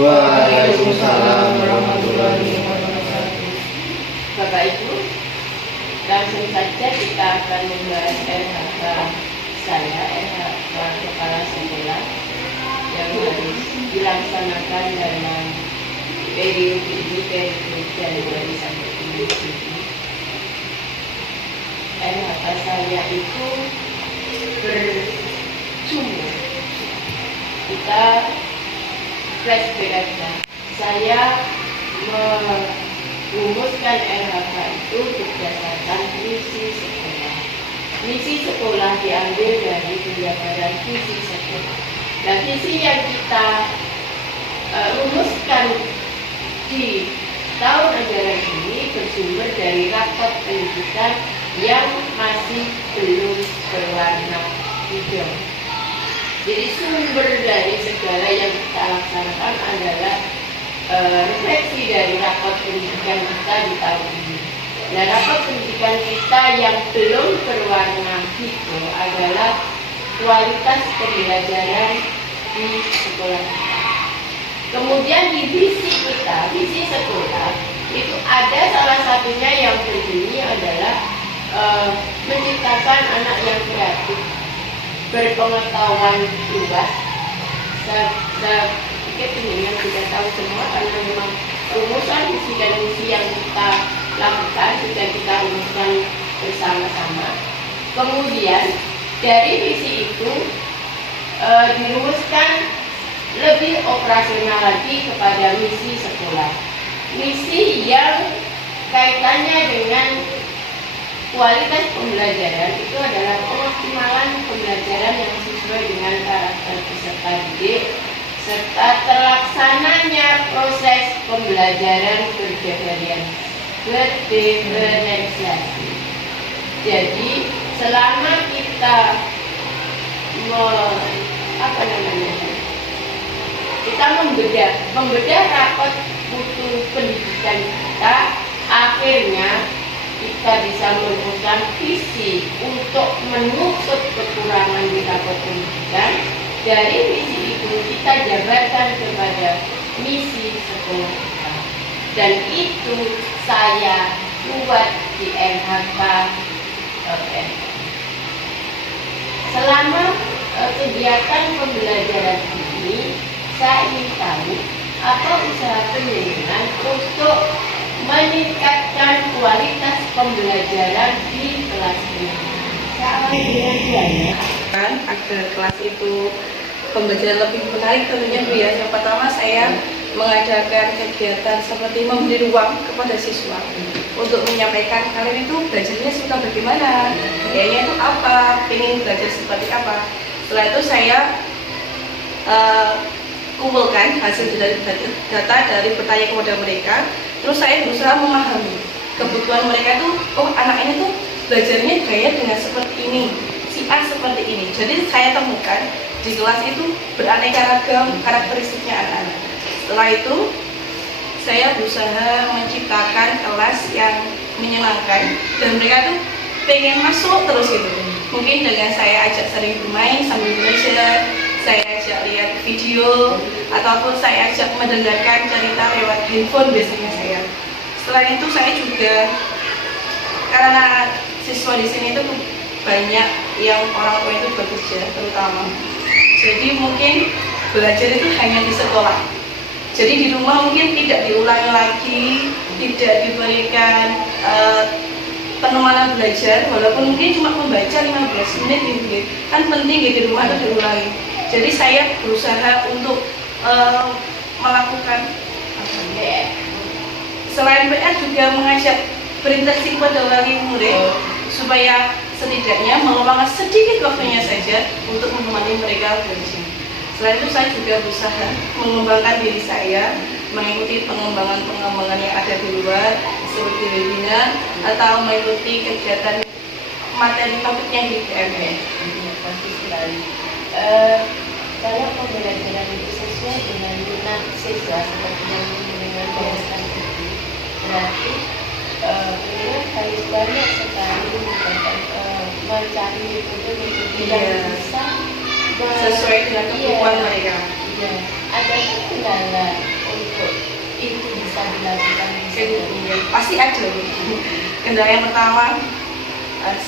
Waalaikumsalam warahmatullahi wabarakatuh. Bapak Ibu, langsung saja kita akan membahas RHK saya, RHK Kepala Sekolah yang harus dilaksanakan dalam periode ini, periode Januari sampai Juni. RHK saya itu berjumlah, kita flashback aja. Saya merumuskan RHK itu berdasarkan misi sekolah. Misi sekolah diambil dari penjabaran visi sekolah. Nah, visi yang kita rumuskan di tahun ajaran ini bersumber dari rapot pendidikan yang masih belum berwarna hijau. Jadi sumber dari segala yang kita laksanakan adalah refleksi dari rapot pendidikan kita di tahun ini. Nah, rapot pendidikan kita yang belum berwarna hijau adalah kualitas pembelajaran di sekolah kita. Kemudian di visi kita, visi sekolah, itu ada salah satunya yang berbunyi adalah menciptakan anak yang kreatif, berpengetahuan luas. Saya pikir teman-teman sudah tahu semua karena memang rumusan visi dan misi yang kita lakukan sudah kita rumuskan bersama-sama. Kemudian dari visi itu dirumuskan lebih operasional lagi kepada misi sekolah. Misi yang kaitannya dengan kualitas pembelajaran itu adalah pengoptimalan pembelajaran yang sesuai dengan karakter peserta didik serta terlaksananya proses pembelajaran berdiferensiasi. Jadi selama kita membedah rapot mutu pendidikan kita, akhirnya kita bisa merumuskan visi untuk menutup kekurangan di rapot pendidikan. Dari visi itu kita jabarkan kepada misi sekolah kita, dan itu saya buat di RHK. Selama kegiatan pembelajaran ini, saya ingin tahu apa usaha penjenengan untuk meningkatkan kualitas pembelajaran di kelas ini. Agar kelas itu pembelajaran lebih menarik tentunya Bu ya. Yang pertama saya mengadakan kegiatan seperti memberi ruang kepada siswa untuk menyampaikan kalian itu belajarnya suka bagaimana, gayanya itu apa, ingin belajar seperti apa. Setelah itu saya kumpulkan hasil dari data dari bertanya kepada mereka. Terus saya berusaha memahami kebutuhan mereka itu, oh anak ini tuh belajarnya gaya dengan seperti ini, si A seperti ini. Jadi saya temukan di kelas itu beraneka ragam karakteristiknya anak-anak. Setelah itu saya berusaha menciptakan kelas yang menyenangkan dan mereka tuh pengen masuk terus gitu. Mungkin dengan saya ajak sering bermain sambil belajar, saya ajak lihat video, ataupun saya ajak mendengarkan cerita lewat handphone biasanya saya. Setelah itu saya juga, karena siswa di sini itu banyak yang orang tua itu bekerja terutama, jadi mungkin belajar itu hanya di sekolah. Jadi di rumah mungkin tidak diulangi lagi, tidak diberikan penemanan belajar, walaupun mungkin cuma membaca 15 menit gitu. Kan penting gitu di rumah itu diulangi. Jadi saya berusaha untuk melakukan selain PR juga mengajak berinteraksi kepada wali murid supaya setidaknya meluangkan sedikit waktunya saja untuk menemani mereka belajar. Selain itu saya juga berusaha mengembangkan diri saya, mengikuti pengembangan yang ada di luar seperti webinar atau mengikuti kegiatan materi topiknya di PME. Pasti sekali. Kalau pembelajaran itu sesuai dengan minat siswa seperti yang dengan biasakan itu, berarti beliau harus banyak sekali mencari metode yang bisa sesuai dengan kebutuhan mereka. Iya. Ada kendala dilakukan Pasti ada. Kendala yang pertama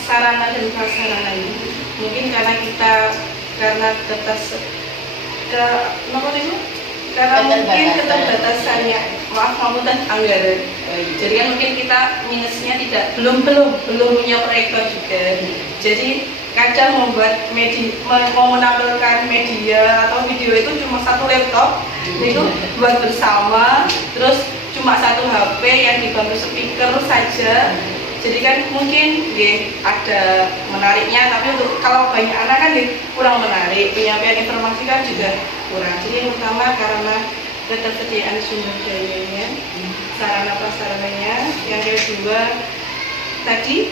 sarana dan prasarana ini. Mungkin karena mungkin keterbatasannya, maaf maupun anggaran. Jadi kan mungkin kita minusnya belum punya proyektor juga. Jadi kadang mau menampilkan media atau video itu cuma satu laptop, itu buat bersama, terus cuma satu HP yang dibantu speaker saja. Jadi kan mungkin ada menariknya, tapi untuk kalau banyak anak kan kurang menarik, penyampaian informasi kan juga kurang. Jadi yang pertama karena ketersediaan sumber dayanya, sarana prasarananya. Yang kedua tadi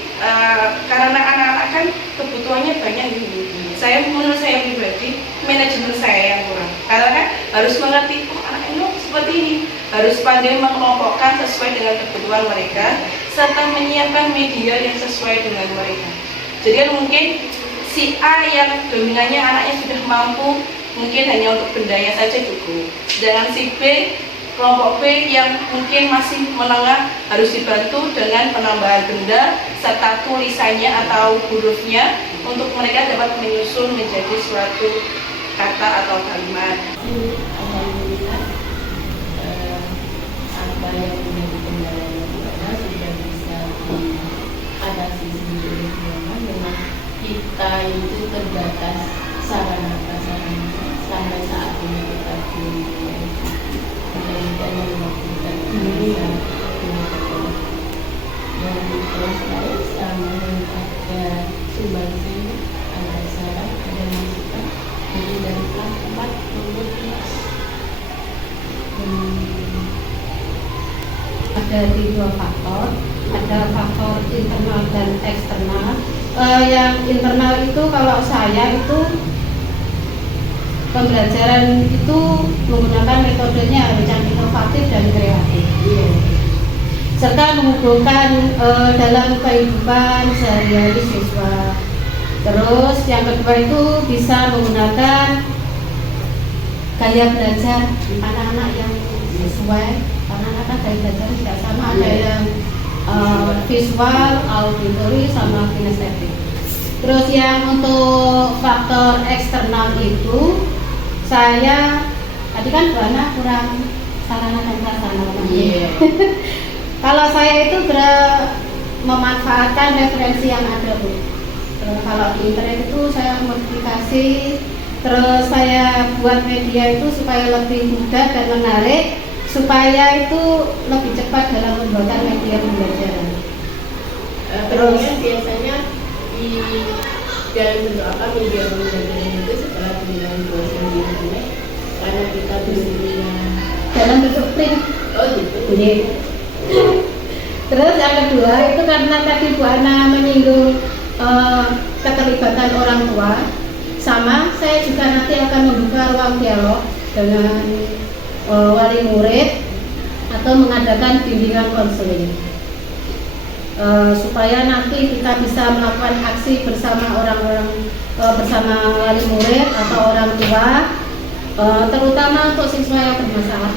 karena anak-anak kan kebutuhannya banyak gitu. Menurut saya pribadi, manajemen saya yang kurang. Karena kan harus mengerti, anak ini seperti ini, harus pandai mengelompokkan sesuai dengan kebutuhan mereka, serta menyiapkan media yang sesuai dengan mereka. Jadi kan mungkin si A yang dominannya anaknya sudah mampu, mungkin hanya untuk bendanya saja cukup. Dengan si B, kelompok B yang mungkin masih menengah harus dibantu dengan penambahan benda serta tulisannya atau hurufnya untuk mereka dapat menyusun menjadi suatu kata atau kalimat. Alhamdulillah apa yang menjadi kendalanya sudah bisa diatasi sendiri. Memang kita itu terbatas sarana prasarana sampai saat ini kita belum dan melakukan yang terus sama ada sumbangsi, ada saran, ada masukan jadi dari kelas 4 nomor 11. Ada dua faktor, ada faktor internal dan eksternal. Yang internal itu kalau saya itu pembelajaran itu menggunakan metodenya harus yang inovatif dan kreatif, serta menghubungkan dalam kehidupan sehari-hari siswa. Terus yang kedua itu bisa menggunakan gaya belajar anak-anak yang sesuai, karena anak-anak gaya belajar tidak sama, ada yang visual, auditory, sama kinestetik. Terus yang untuk faktor eksternal itu saya tadi kan Buana kurang sarana dan prasarana. Kalau saya itu memanfaatkan referensi yang ada, Bu. Kalau di internet itu saya modifikasi, terus saya buat media itu supaya lebih mudah dan menarik, supaya itu lebih cepat dalam pembuatan media pembelajaran. Terus biasanya di dalam bentuk apa media pembelajaran itu setelah dengan dosen di internet, karena kita punya dalam bentuk print. Oh gitu. Terus yang kedua itu karena tadi Bu Ana menyinggung keterlibatan orang tua, sama saya juga nanti akan membuka ruang dialog dengan wali murid atau mengadakan bimbingan konseling. Supaya nanti kita bisa melakukan aksi bersama bersama wali murid atau orang tua, terutama untuk siswa yang bermasalah.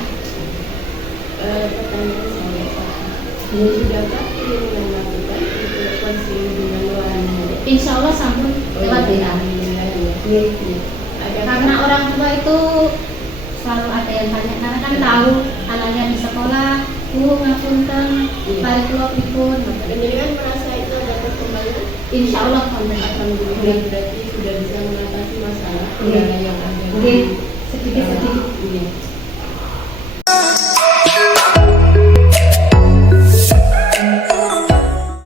Pertanyaan saya, sudahkah ingin melakukan untuk konseling dengan wali murid? Insya Allah sampun lewat WA. Karena orang tua itu selalu ada yang tanya, karena kan tahu anaknya di sekolah, ngapunten, balik keluar pun. Pendidikan merasa itu ada perkembangan? Insya Allah Alhamdulillah, berarti sudah bisa mengatasi masalah yang ada. Sedikit-sedikit.